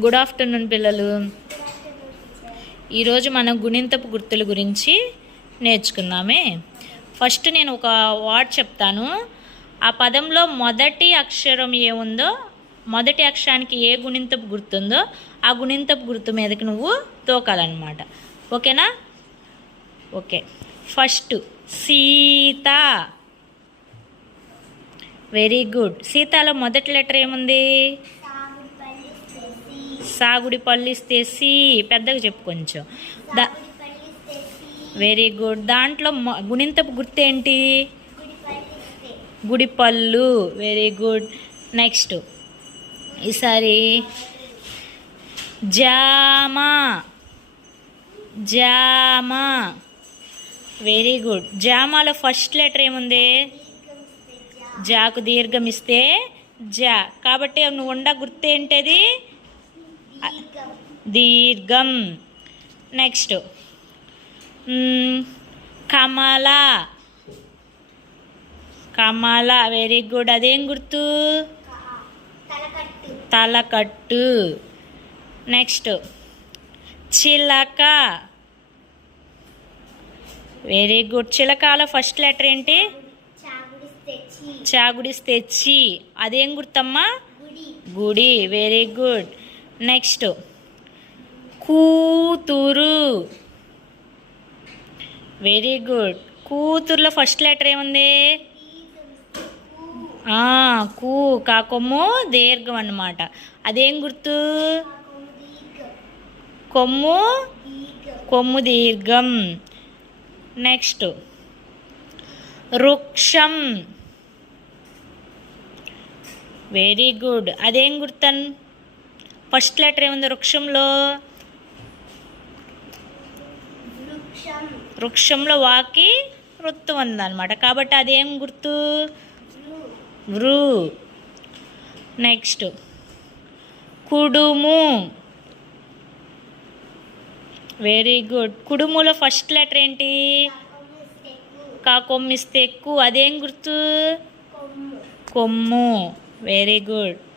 Good afternoon పిల్లలు. ఈరోజు మనం గుణింతపు గుర్తుల గురించి నేర్చుకుందామే. ఫస్ట్ నేను ఒక వర్డ్ చెప్తాను. ఆ పదంలో మొదటి అక్షరం ఏముందో, మొదటి అక్షరానికి ఏ గుణింతపు గుర్తుందో ఆ గుణింతపు గుర్తు మీదకి నువ్వు తోకాలన్నమాట. ఓకేనా? Okay. First Sita. Very good. సీతలో మొదటి లెటర్ ఏముంది? సాగుడి పల్లిస్తే సి. పెద్దగా చెప్పు కొంచెం. Very good. దాంట్లో గుణింతపు గుర్తు ఏంటి? గుడిపళ్ళు. Very good. నెక్స్ట్ ఈసారి జామా. జామా. Very good. జామాలో ఫస్ట్ లెటర్ ఏముంది? జాకు దీర్ఘం ఇస్తే జా. కాబట్టి నువ్వు ఉండ గుర్తు ఏంటది? దీర్ఘం. నెక్స్ట్ కమల. కమల. Very good. అదేం గుర్తు? తలకట్టు. నెక్స్ట్ చిలక. Very good. చిలకలో ఫస్ట్ లెటర్ ఏంటి? చాగుడిస్తే చి. అదేం గుర్తమ్మా? గుడి. Very good. నెక్స్ట్ కూతురు. Very good. కూతురులో ఫస్ట్ లెటర్ ఏముంది? కూ. కాకొమ్ము దీర్ఘం అన్నమాట. అదేం గుర్తు? కొమ్ము. కొమ్ము దీర్ఘం. నెక్స్ట్ వృక్షం. Very good. అదేం గుర్తన్? ఫస్ట్ లెటర్ ఏముంది వృక్షంలో? వృక్షంలో వాకి వృత్తు ఉందన్నమాట. కాబట్టి అదేం గుర్తు? వృ. నెక్స్ట్ కుడుము. Very good. కుడుములో ఫస్ట్ లెటర్ ఏంటి? కాకొమ్మిస్తే ఎక్కువ. అదేం గుర్తు? కొమ్ము. Very good.